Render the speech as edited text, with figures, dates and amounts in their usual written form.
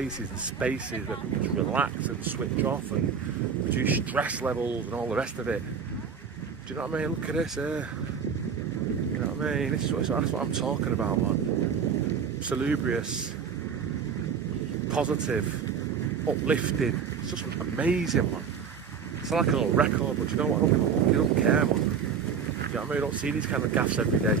places and spaces that we can just relax and switch off and reduce stress levels and all the rest of it. Do you know what I mean? Look at this here. You know what I mean? That's what I'm talking about, man. Salubrious, positive, uplifting. It's just amazing, man. It's like a little record, but you know what? You don't care, man. You know what I mean? You don't see these kind of gaffs every day.